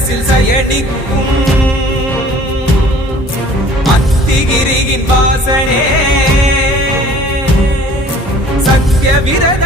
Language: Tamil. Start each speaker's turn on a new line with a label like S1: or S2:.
S1: அரசில் சயடிக்கும் அத்திகிரியின் வாசனே. சத்ய விரத